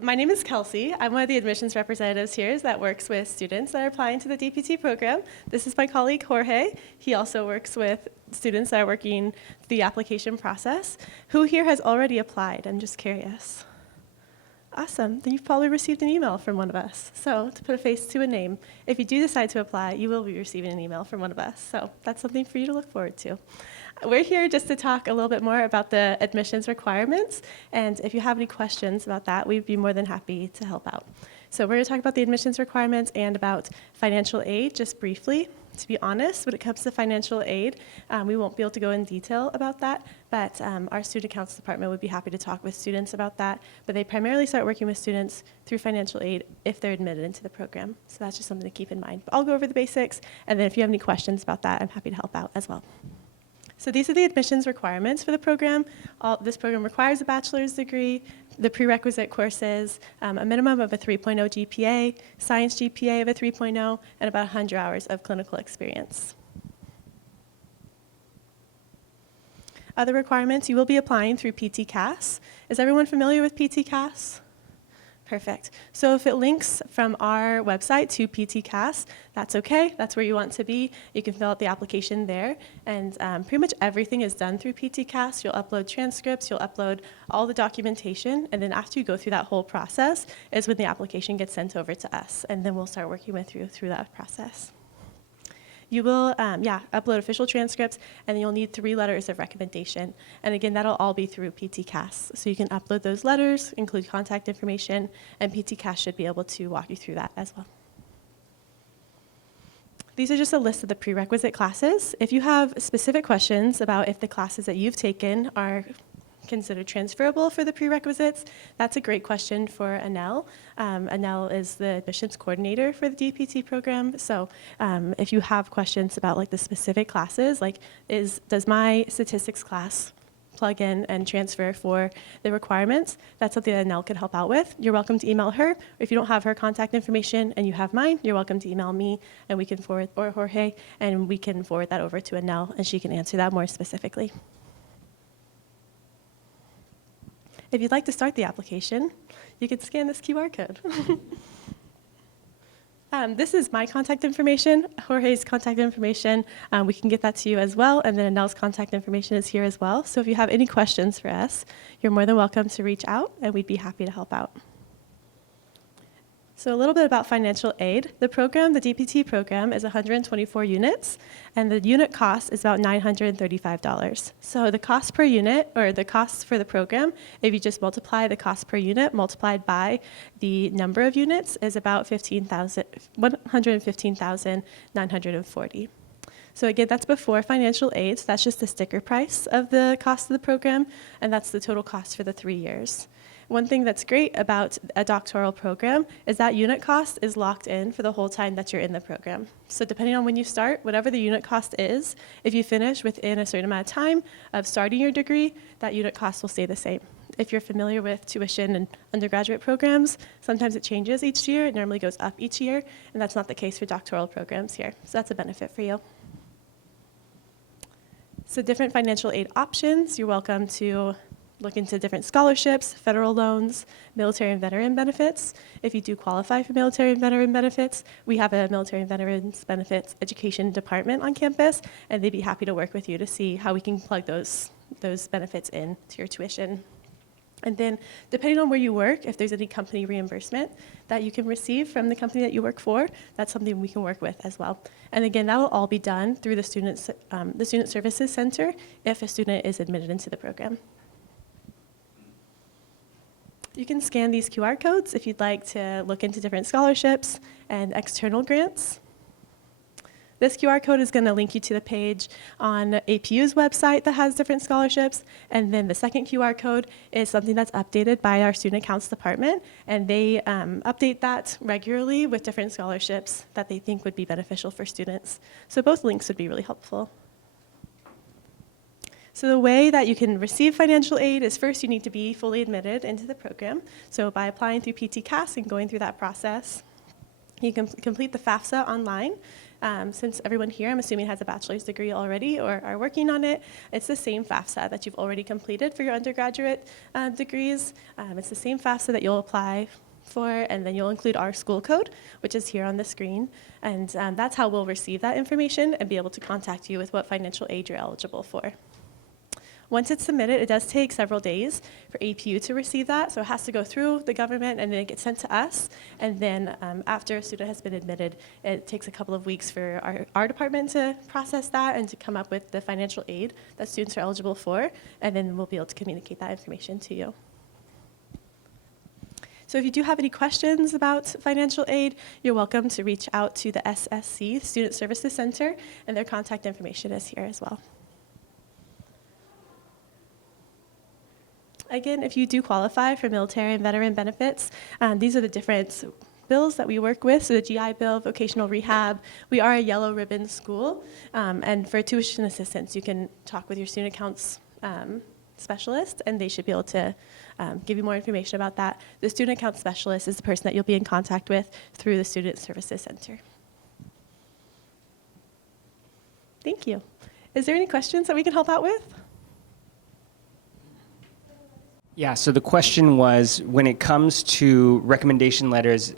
My name is Kelsey. I'm one of the admissions representatives here that works with students that are applying to the DPT program. This is my colleague, Jorge. He also works with students that are working the application process. Who here has already applied? I'm just curious. Awesome. Then you've probably received an email from one of us. So to put a face to a name, if you do decide to apply, you will be receiving an email from one of us. So that's something for you to look forward to. We're here just to talk a little bit more about the admissions requirements, and if you have any questions about that, we'd be more than happy to help out. So we're going to talk about the admissions requirements and about financial aid just briefly. To be honest, when it comes to financial aid, we won't be able to go in detail about that, but our student council department would be happy to talk with students about that, but they primarily start working with students through financial aid if they're admitted into the program. So that's just something to keep in mind. But I'll go over the basics, and then if you have any questions about that, I'm happy to help out as well. So these are the admissions requirements for the program. This program requires a bachelor's degree, the prerequisite courses, a minimum of a 3.0 GPA, science GPA of a 3.0, and about 100 hours of clinical experience. Other requirements, you will be applying through PT-CAS. Is everyone familiar with PT-CAS? Perfect. So if it links from our website to PT-CAS, that's okay. That's where you want to be. You can fill out the application there. And pretty much everything is done through PT-CAS. You'll upload transcripts. You'll upload all the documentation. And then after you go through that whole process is when the application gets sent over to us. And then we'll start working with you through that process. You will, upload official transcripts, and then you'll need 3 letters of recommendation. And again, that'll all be through PT-CAS. So you can upload those letters, include contact information, and PT-CAS should be able to walk you through that as well. These are just a list of the prerequisite classes. If you have specific questions about if the classes that you've taken are considered transferable for the prerequisites, that's a great question for Anel. Anel is the admissions coordinator for the DPT program. So if you have questions about like the specific classes, like does my statistics class plug in and transfer for the requirements, that's something that Anel could help out with. You're welcome to email her. Or if you don't have her contact information and you have mine, you're welcome to email me and we can forward, or Jorge, and we can forward that over to Anel and she can answer that more specifically. If you'd like to start the application, you can scan this QR code. This is my contact information, Jorge's contact information. We can get that to you as well, and then Anel's contact information is here as well. So if you have any questions for us, you're more than welcome to reach out, and we'd be happy to help out. So a little bit about financial aid. The program, the DPT program, is 124 units, and the unit cost is about $935. So the cost per unit, or the cost for the program, if you just multiply the cost per unit multiplied by the number of units, is about $115,940. So again, that's before financial aid. So that's just the sticker price of the cost of the program, and that's the total cost for the 3 years. One thing that's great about a doctoral program is that unit cost is locked in for the whole time that you're in the program. So depending on when you start, whatever the unit cost is, if you finish within a certain amount of time of starting your degree, that unit cost will stay the same. If you're familiar with tuition in undergraduate programs, sometimes it changes each year. It normally goes up each year, and that's not the case for doctoral programs here. So that's a benefit for you. So different financial aid options. You're welcome to look into different scholarships, federal loans, military and veteran benefits. If you do qualify for military and veteran benefits, we have a military and veterans benefits education department on campus, and they'd be happy to work with you to see how we can plug those benefits in to your tuition. And then, depending on where you work, if there's any company reimbursement that you can receive from the company that you work for, that's something we can work with as well. And again, that will all be done through the Student Services Center if a student is admitted into the program. You can scan these QR codes if you'd like to look into different scholarships and external grants. This QR code is going to link you to the page on APU's website that has different scholarships, and then the second QR code is something that's updated by our Student Accounts department, and they update that regularly with different scholarships that they think would be beneficial for students. So both links would be really helpful. So the way that you can receive financial aid is first you need to be fully admitted into the program. So by applying through PT-CAS and going through that process, you can complete the FAFSA online. Since everyone here, I'm assuming, has a bachelor's degree already or are working on it, it's the same FAFSA that you've already completed for your undergraduate degrees. It's the same FAFSA that you'll apply for, and then you'll include our school code, which is here on the screen. And that's how we'll receive that information and be able to contact you with what financial aid you're eligible for. Once it's submitted, it does take several days for APU to receive that, so it has to go through the government and then it gets sent to us. And then after a student has been admitted, it takes a couple of weeks for our department to process that and to come up with the financial aid that students are eligible for, and then we'll be able to communicate that information to you. So if you do have any questions about financial aid, you're welcome to reach out to the SSC, Student Services Center, and their contact information is here as well. Again, if you do qualify for military and veteran benefits, these are the different bills that we work with. So the GI Bill, vocational rehab. We are a yellow ribbon school. And for tuition assistance, you can talk with your student accounts specialist, and they should be able to give you more information about that. The student account specialist is the person that you'll be in contact with through the Student Services Center. Thank you. Is there any questions that we can help out with? Yeah, so the question was, when it comes to recommendation letters,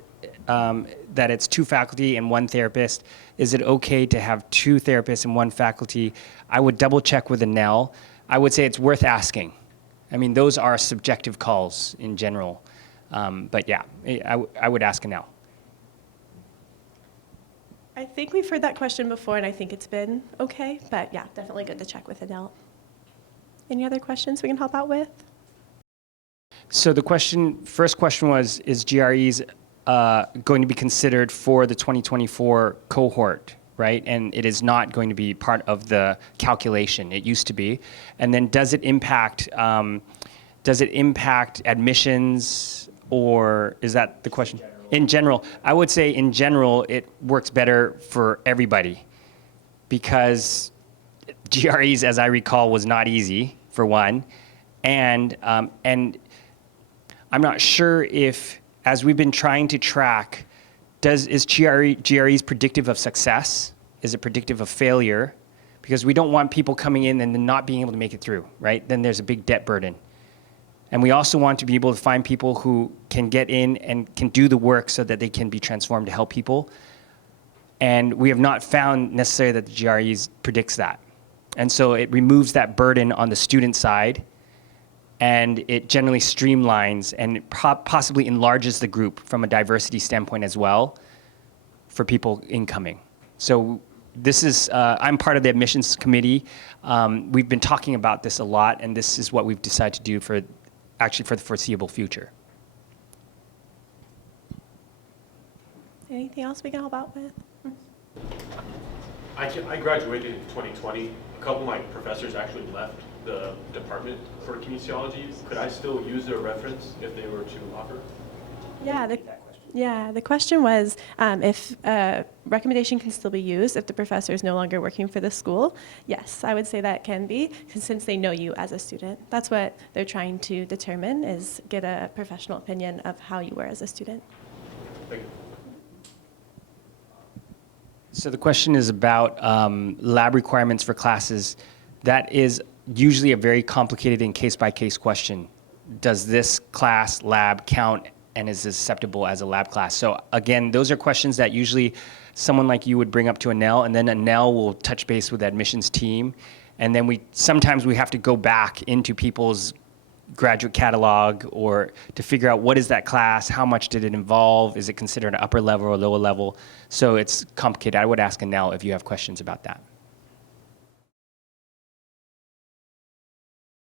that it's 2 faculty and 1 therapist, is it okay to have 2 therapists and 1 faculty? I would double check with Anel. I would say it's worth asking. I mean, those are subjective calls in general. But yeah, I would ask Anel. I think we've heard that question before, and I think it's been okay. But yeah, definitely good to check with Anel. Any other questions we can help out with? So the first question was, is GREs going to be considered for the 2024 cohort, right? And it is not going to be part of the calculation. It used to be. And then does it impact admissions, or is that the question? In general, I would say in general, it works better for everybody, because GREs, as I recall, was not easy, for one. And I'm not sure if, as we've been trying to track, is GREs predictive of success? Is it predictive of failure? Because we don't want people coming in and then not being able to make it through, right? Then there's a big debt burden. And we also want to be able to find people who can get in and can do the work so that they can be transformed to help people. And we have not found necessarily that the GREs predicts that. And so it removes that burden on the student side, and it generally streamlines and possibly enlarges the group from a diversity standpoint as well for people incoming. So this is, I'm part of the admissions committee. We've been talking about this a lot, and this is what we've decided to do for the foreseeable future. Anything else we can help out with? I graduated in 2020. A couple of my professors actually left the department for kinesiology. Could I still use their reference if they were to offer? Yeah, the question was if recommendation can still be used if the professor is no longer working for the school. Yes, I would say that can be, since they know you as a student. That's what they're trying to determine, is get a professional opinion of how you were as a student. Thank you. So the question is about lab requirements for classes. That is usually a very complicated and case-by-case question. Does this class lab count, and is this acceptable as a lab class? So again, those are questions that usually someone like you would bring up to Anel, and then Anel will touch base with the admissions team. And then sometimes we have to go back into people's graduate catalog or to figure out what is that class, how much did it involve, is it considered an upper level or lower level? So it's complicated. I would ask Anel if you have questions about that.